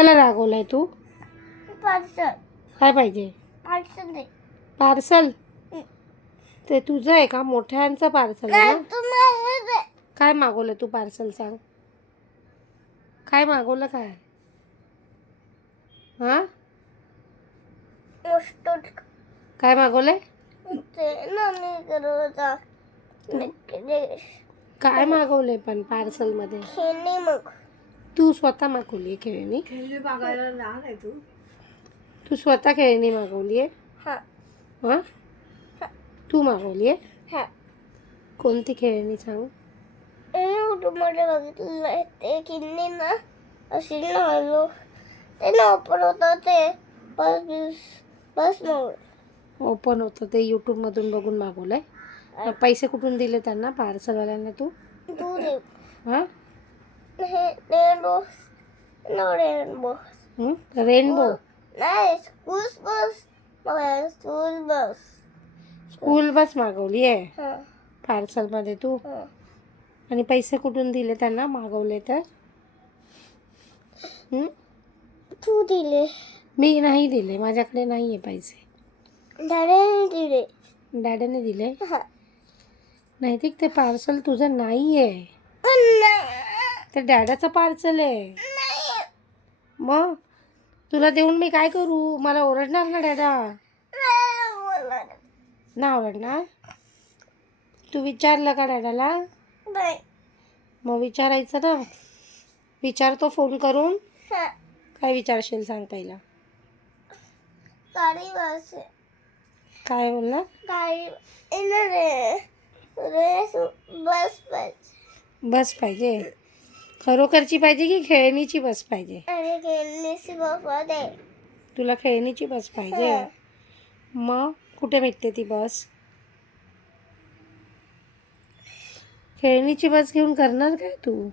कशाला रागवलाय तू? पार्सल काय पाहिजे? पार्सल दे. पार्सल? ते तुझं आहे का? मोठ्यांचं पार्सल आहे नाही, ना? तू मला दे. काय मागवलं तू? पार्सल सांग. काय मागवलं काय? हां, मस्टर्ड काय मागवलंय? ते ना मी करत काय मागवलंय पण पार्सलमध्ये? खेळणी मग तू स्वतः मागवली खेळणी? खेळणी मागायला लहान आहे तू. तू स्वतः खेळणी मागवली आहे? हा हां, तू मागवली आहे? हा कोणती खेळणी सांग? यूट्यूबमध्ये बघितलेलं आहे ते खेळणी ना अशी ना हॅलो ते ना ओपन होतं ते बस मग ओपन होतं ते यूट्यूबमधून बघून मागवलं आहे. पैसे कुठून दिले त्यांना पार्सलवाल्यांना तू? तू दे. हां, हे रेनबो रेनबो नाही school bus school bus school bus मागवली आहे हा पार्सलमध्ये तू? हा आणि पैसे कुठून दिले त्यांना मागवले तर? तू दिले. मी नाही दिले, माझ्याकडे नाही आहे पैसे. दादाने दिले. डॅडीने दिले? हा नाही ते पार्सल तुझं नाही आहे, ते डॅडाचं पार्सल आहे. मग तुला देऊन मी काय करू? मला ओरडणार ना डॅडा? ना ओरडणार? तू विचारलं का डॅडाला? नाही. मग विचारायचं ना. विचारतो फोन करून. हा. काय विचारशील सांग पहिला. गाडी बस काय बोलला? गाडी बस बस पाहिजे? खरोखरची पाहिजे की खेळणीची बस पाहिजे? आणि खेळणीची बस दे. तुला खेळणीची बस पाहिजे? मग कुठे भेटते ती बस? खेळणीची बस घेऊन करणार काय तू?